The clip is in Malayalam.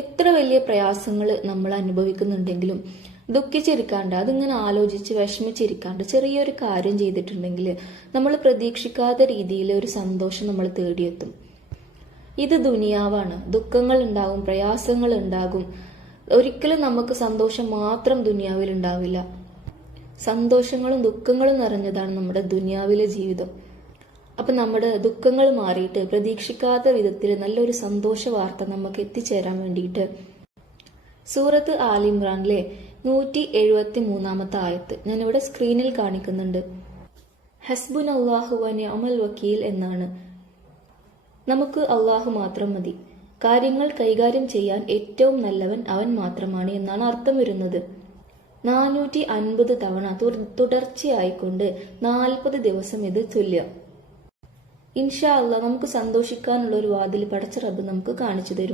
എത്ര വലിയ പ്രയാസങ്ങൾ നമ്മൾ അനുഭവിക്കുന്നുണ്ടെങ്കിലും ദുഃഖിച്ചിരിക്കാണ്ട്, അതിങ്ങനെ ആലോചിച്ച് വിഷമിച്ചിരിക്കാണ്ട് ചെറിയൊരു കാര്യം ചെയ്തിട്ടുണ്ടെങ്കിൽ നമ്മൾ പ്രതീക്ഷിക്കാത്ത രീതിയിൽ ഒരു സന്തോഷം നമ്മൾ തേടിയെത്തും. ഇത് ദുനിയാവാണ്. ദുഃഖങ്ങൾ ഉണ്ടാകും, പ്രയാസങ്ങൾ ഉണ്ടാകും. ഒരിക്കലും നമുക്ക് സന്തോഷം മാത്രം ദുനിയാവിൽ ഉണ്ടാവില്ല. സന്തോഷങ്ങളും ദുഃഖങ്ങളും നിറഞ്ഞതാണ് നമ്മുടെ ദുനിയാവിലെ ജീവിതം. അപ്പൊ നമ്മുടെ ദുഃഖങ്ങൾ മാറിയിട്ട് പ്രതീക്ഷിക്കാത്ത വിധത്തിൽ നല്ലൊരു സന്തോഷ വാർത്ത നമുക്ക് എത്തിച്ചേരാൻ വേണ്ടിയിട്ട് സൂറത്ത് ആലിമ്രാനിലെ 173 ആയത്ത് ഞാനിവിടെ സ്ക്രീനിൽ കാണിക്കുന്നുണ്ട്. ഹസ്ബുനല്ലാഹു വ നിഅമൽ വക്കീൽ എന്നാണ്. നമുക്ക് അള്ളാഹു മാത്രം മതി, കാര്യങ്ങൾ കൈകാര്യം ചെയ്യാൻ ഏറ്റവും നല്ലവൻ അവൻ മാത്രമാണ് എന്നാണ് അർത്ഥം വരുന്നത്. 450 തവണ തുടർച്ചയായിക്കൊണ്ട് 40 ദിവസം ഇത് ചൊല്ലുക. ഇൻഷാ അല്ലാഹ് നമുക്ക് സന്തോഷിക്കാനുള്ള ഒരു വാതിൽ പടച്ച റബ്ബ് നമുക്ക് കാണിച്ചു തരും.